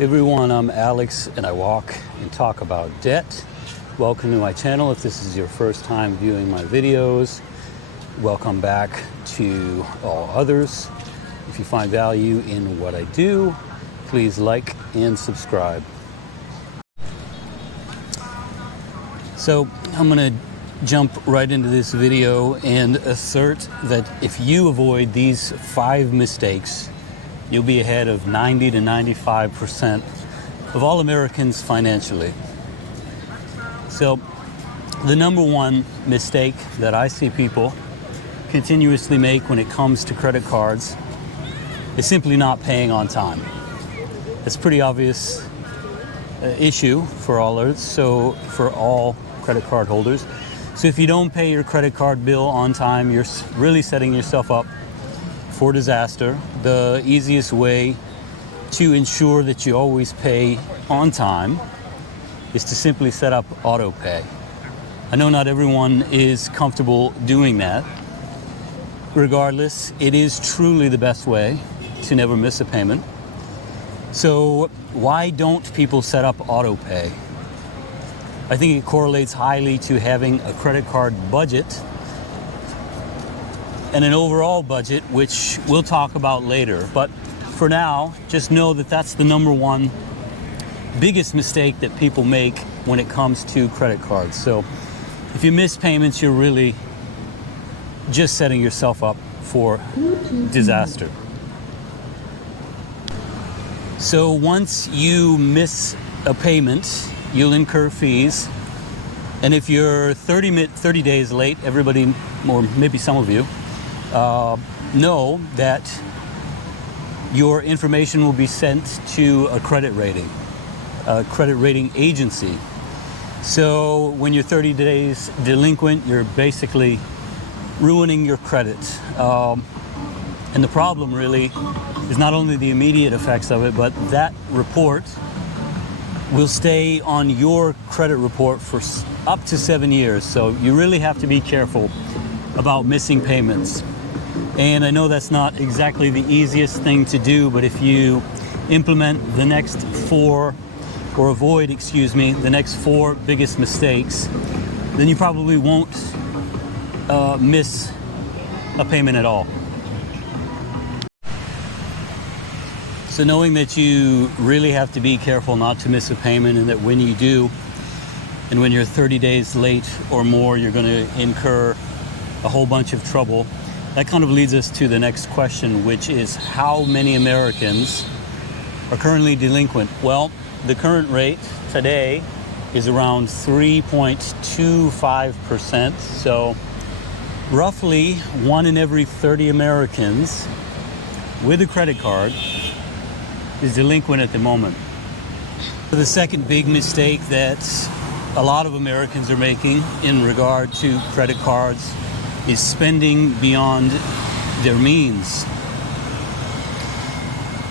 Everyone, I'm Alex and I walk and talk about debt. Welcome to my channel. If this is your first time viewing my videos, welcome back to all others. If you find value in what I do, please like and subscribe. So I'm going to jump right into this video and assert that if you avoid these 5 mistakes, you'll be ahead of 90 to 95% of all Americans financially. So the number one mistake that I see people continuously make when it comes to credit cards is simply not paying on time. It's a pretty obvious issue for all credit card holders. So if you don't pay your credit card bill on time, you're really setting yourself up for disaster. The easiest way to ensure that you always pay on time is to simply set up auto pay. I know not everyone is comfortable doing that. Regardless, it is truly the best way to never miss a payment. So why don't people set up auto pay? I think it correlates highly to having a credit card budget and an overall budget, which we'll talk about later. But for now, just know that that's the number one biggest mistake that people make when it comes to credit cards. So if you miss payments, you're really just setting yourself up for disaster. So once you miss a payment, you'll incur fees. And if you're 30 days late, everybody, or maybe some of you, know that your information will be sent to a credit rating agency. So when you're 30 days delinquent, you're basically ruining your credit. And the problem really is not only the immediate effects of it, but that report will stay on your credit report for up to 7 years. So you really have to be careful about missing payments. And I know that's not exactly the easiest thing to do, but if you implement the next avoid the next 4 biggest mistakes, then you probably won't miss a payment at all. So knowing that you really have to be careful not to miss a payment, and that when you do, and when you're 30 days late or more, you're going to incur a whole bunch of trouble. That kind of leads us to the next question, which is how many Americans are currently delinquent? Well, the current rate today is around 3.25%. So roughly 1 in every 30 Americans with a credit card is delinquent at the moment. The second big mistake that a lot of Americans are making in regard to credit cards is spending beyond their means.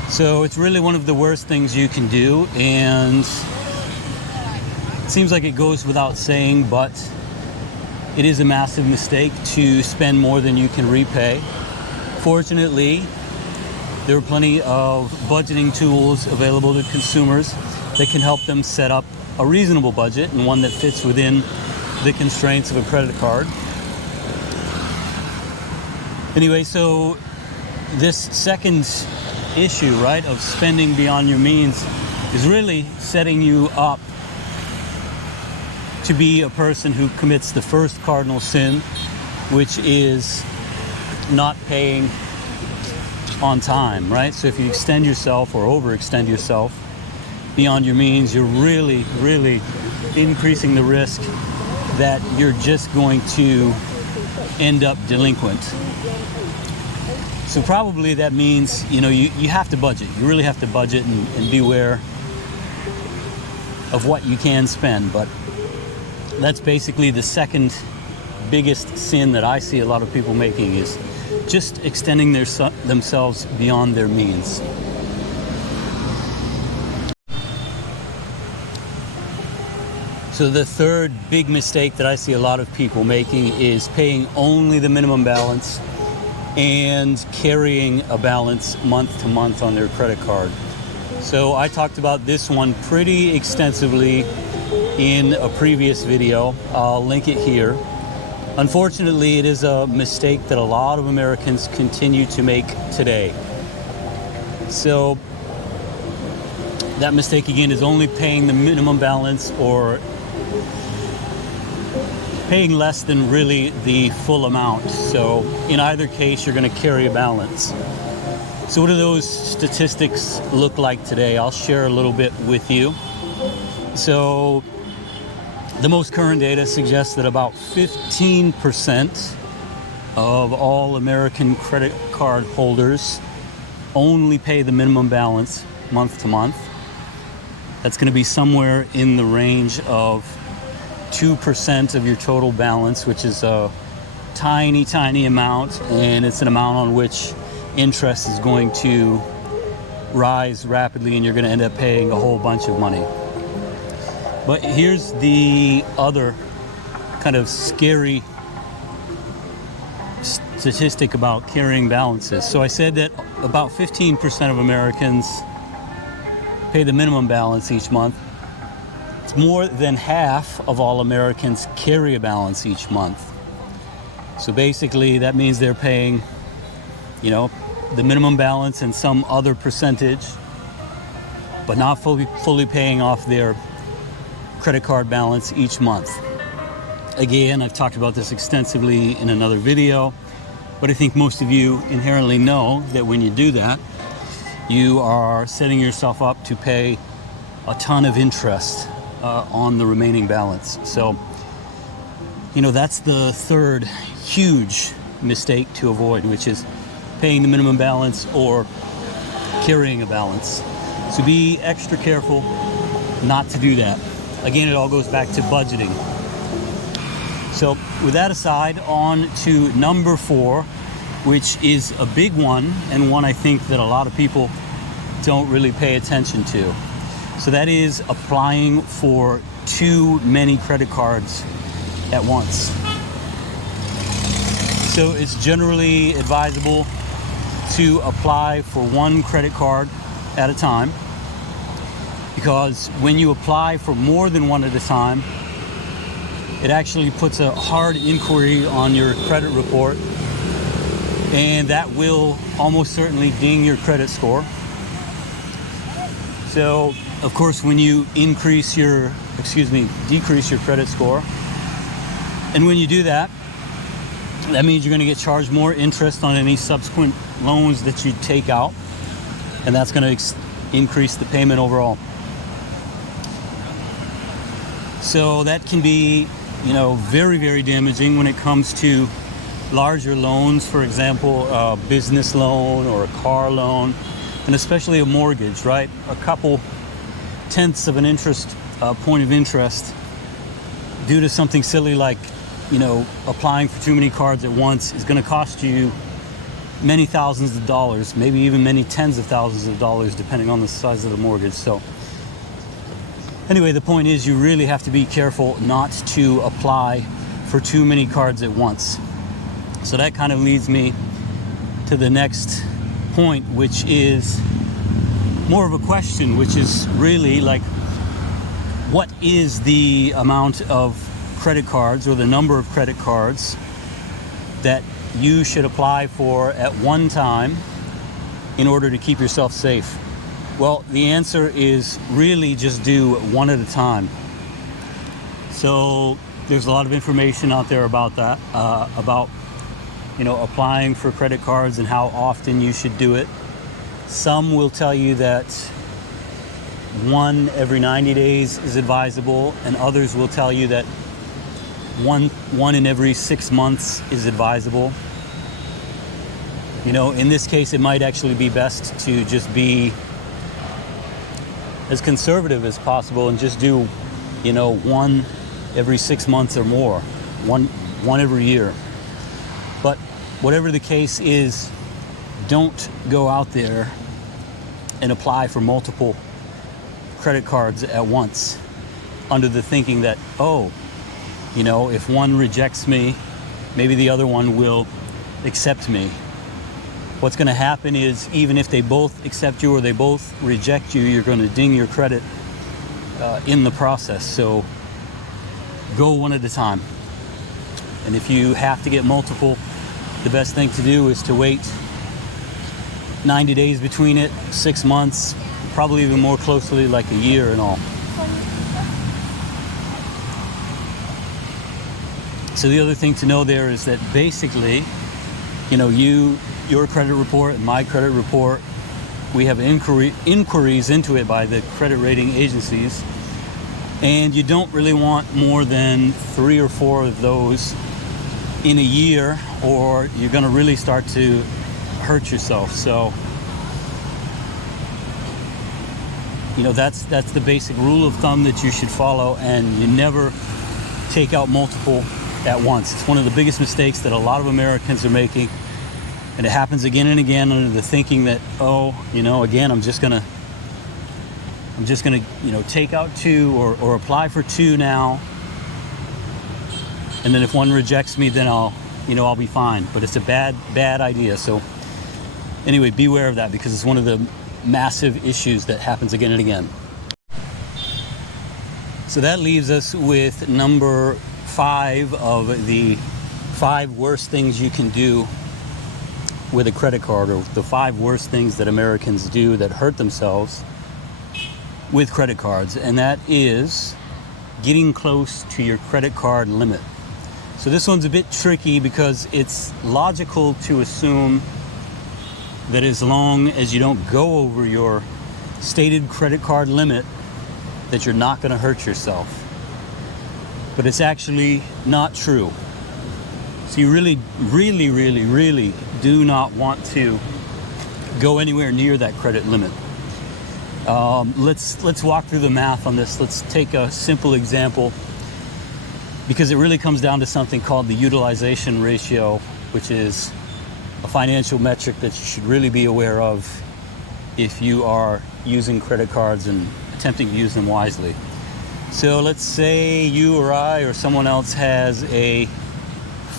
So it's really one of the worst things you can do, and it seems like it goes without saying, but it is a massive mistake to spend more than you can repay. Fortunately, there are plenty of budgeting tools available to consumers that can help them set up a reasonable budget and one that fits within the constraints of a credit card. Anyway, so this second issue, right, of spending beyond your means is really setting you up to be a person who commits the first cardinal sin, which is not paying on time, right? So if you extend yourself or overextend yourself beyond your means, you're really, really increasing the risk that you're just going to end up delinquent. So probably that means, you have to budget. You really have to budget and beware of what you can spend. But that's basically the second biggest sin that I see a lot of people making, is just extending themselves beyond their means. So the third big mistake that I see a lot of people making is paying only the minimum balance and carrying a balance month to month on their credit card. So I talked about this one pretty extensively in a previous video. I'll link it here. Unfortunately, it is a mistake that a lot of Americans continue to make today. So that mistake again is only paying the minimum balance or paying less than really the full amount. So in either case, you're going to carry a balance. So what do those statistics look like today? I'll share a little bit with you. So the most current data suggests that about 15% of all American credit card holders only pay the minimum balance month to month. That's going to be somewhere in the range of 2% of your total balance, which is a tiny, tiny amount, and it's an amount on which interest is going to rise rapidly, and you're going to end up paying a whole bunch of money. But here's the other kind of scary statistic about carrying balances. So I said that about 15% of Americans pay the minimum balance each month. It's more than half of all Americans carry a balance each month. So basically that means they're paying, the minimum balance and some other percentage, but not fully paying off their credit card balance each month. Again, I've talked about this extensively in another video, but I think most of you inherently know that when you do that, you are setting yourself up to pay a ton of interest on the remaining balance. So, that's the third huge mistake to avoid, which is paying the minimum balance or carrying a balance. So be extra careful not to do that. Again, it all goes back to budgeting. So with that aside, on to number 4, which is a big one and one I think that a lot of people don't really pay attention to. So that is applying for too many credit cards at once. So it's generally advisable to apply for one credit card at a time, because when you apply for more than one at a time, it actually puts a hard inquiry on your credit report, and that will almost certainly ding your credit score. So, of course, when you decrease your credit score, and when you do that, that means you're going to get charged more interest on any subsequent loans that you take out, and that's going to increase the payment overall. So that can be, very, very damaging when it comes to larger loans, for example, a business loan or a car loan, and especially a mortgage, right? A couple tenths of an point of interest due to something silly like, applying for too many cards at once is going to cost you many thousands of dollars, maybe even many tens of thousands of dollars, depending on the size of the mortgage. So anyway, the point is you really have to be careful not to apply for too many cards at once. So that kind of leads me to the next point, which is more of a question, which is really like, what is the amount of credit cards or the number of credit cards that you should apply for at one time in order to keep yourself safe? Well, the answer is really just do one at a time. So there's a lot of information out there about that, about applying for credit cards and how often you should do it. Some will tell you that one every 90 days is advisable, and others will tell you that one in every 6 months is advisable. In this case, it might actually be best to just be as conservative as possible and just do, one every 6 months or more, one every year. But whatever the case is, don't go out there and apply for multiple credit cards at once under the thinking that, if one rejects me, maybe the other one will accept me. what's going to happen is even if they both accept you or they both reject you, you're going to ding your credit in the process. So go one at a time. And if you have to get multiple, the best thing to do is to wait 90 days between it, 6 months, probably even more closely like a year and all. So the other thing to know there is that basically, you know, your credit report and my credit report, we have inquiries into it by the credit rating agencies, and you don't really want more than 3 or 4 of those in a year, or you're going to really start to hurt yourself. So, you know, that's the basic rule of thumb that you should follow, and you never take out multiple at once. It's one of the biggest mistakes that a lot of Americans are making, and it happens again and again under the thinking that, oh, you know, again, I'm just gonna, you know, take out 2 or apply for 2 now, and then if one rejects me, then I'll be fine. But it's a bad idea. So anyway, beware of that, because it's one of the massive issues that happens again and again. So that leaves us with number 5 of the 5 worst things you can do with a credit card, or the 5 worst things that Americans do that hurt themselves with credit cards, and that is getting close to your credit card limit. So this one's a bit tricky because it's logical to assume that as long as you don't go over your stated credit card limit, that you're not going to hurt yourself. But it's actually not true. So you really, really, really, really do not want to go anywhere near that credit limit. Let's walk through the math on this. Let's take a simple example, because it really comes down to something called the utilization ratio, which is a financial metric that you should really be aware of if you are using credit cards and attempting to use them wisely. So let's say you or I or someone else has a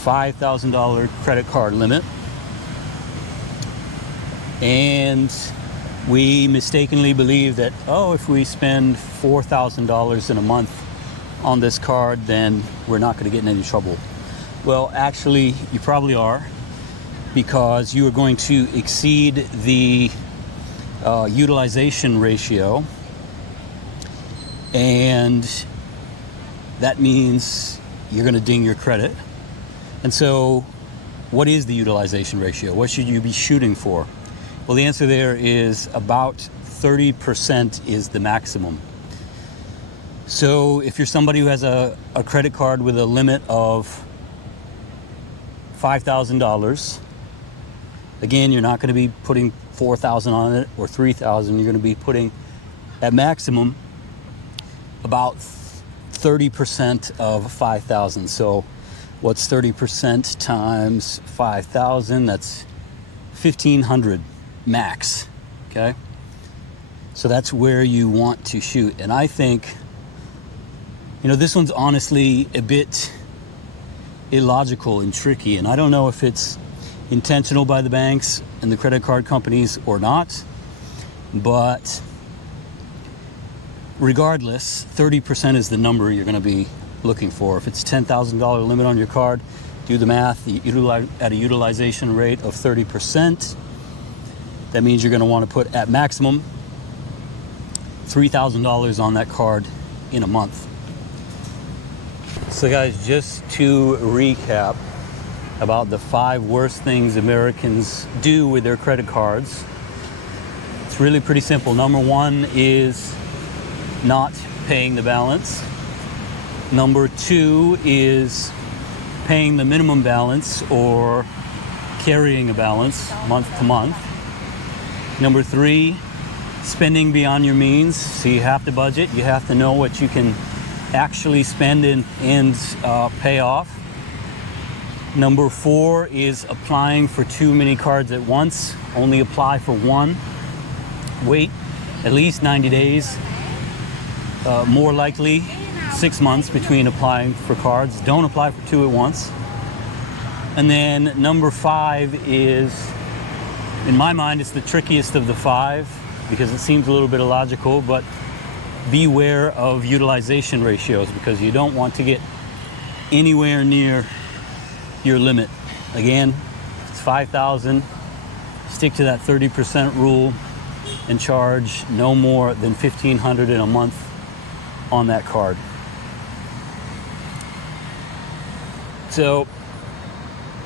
$5,000 credit card limit, and we mistakenly believe that, oh, if we spend $4,000 in a month on this card, then we're not going to get in any trouble. Well, actually, you probably are, because you are going to exceed the utilization ratio, and that means you're going to ding your credit. And so what is the utilization ratio? What should you be shooting for? Well, the answer there is about 30% is the maximum. So if you're somebody who has a credit card with a limit of $5,000, again, you're not going to be putting $4,000 on it or $3,000. You're going to be putting, at maximum, about 30% of $5,000. So what's 30% times 5,000? That's 1,500 max, okay? So that's where you want to shoot. And I think, you know, this one's honestly a bit illogical and tricky, and I don't know if it's intentional by the banks and the credit card companies or not, but regardless, 30% is the number you're going to be looking for. If it's $10,000 limit on your card, do the math. At a utilization rate of 30%, that means you're going to want to put at maximum $3,000 on that card in a month. So guys, just to recap about the 5 worst things Americans do with their credit cards, it's really pretty simple. Number 1 is not paying the balance. Number 2 is paying the minimum balance or carrying a balance month to month. Number 3, spending beyond your means. So you have to budget. You have to know what you can actually spend and pay off. Number 4 is applying for too many cards at once. Only apply for one. Wait at least 90 days. More likely 6 months between applying for cards. Don't apply for 2 at once. And then number 5 is In my mind, it's the trickiest of the 5 because it seems a little bit illogical, but beware of utilization ratios because you don't want to get anywhere near your limit. Again, it's 5,000. Stick to that 30% rule and charge no more than $1,500 in a month on that card. So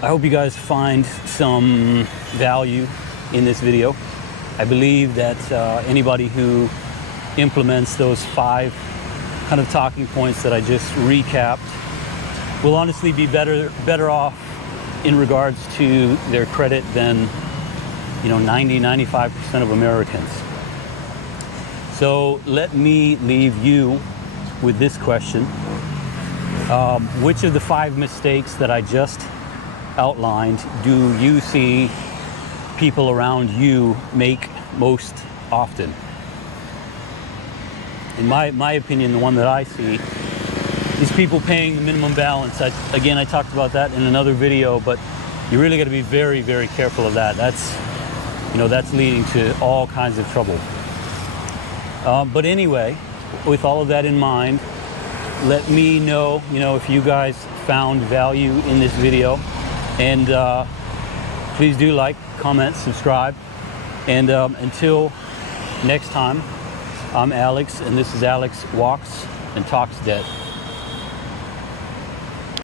I hope you guys find some value in this video. I believe that anybody who implements those 5 kind of talking points that I just recapped will honestly be better off in regards to their credit than 90-95% of Americans. So let me leave you with this question. Which of the 5 mistakes that I just outlined do you see people around you make most often? In my opinion, the one that I see is people paying the minimum balance. Again, I talked about that in another video, but you really got to be very, very careful of that. That's leading to all kinds of trouble. But anyway, with all of that in mind, let me know, if you guys found value in this video, and please do like, comment, subscribe, and until next time, I'm Alex, and this is Alex Walks and Talks Debt.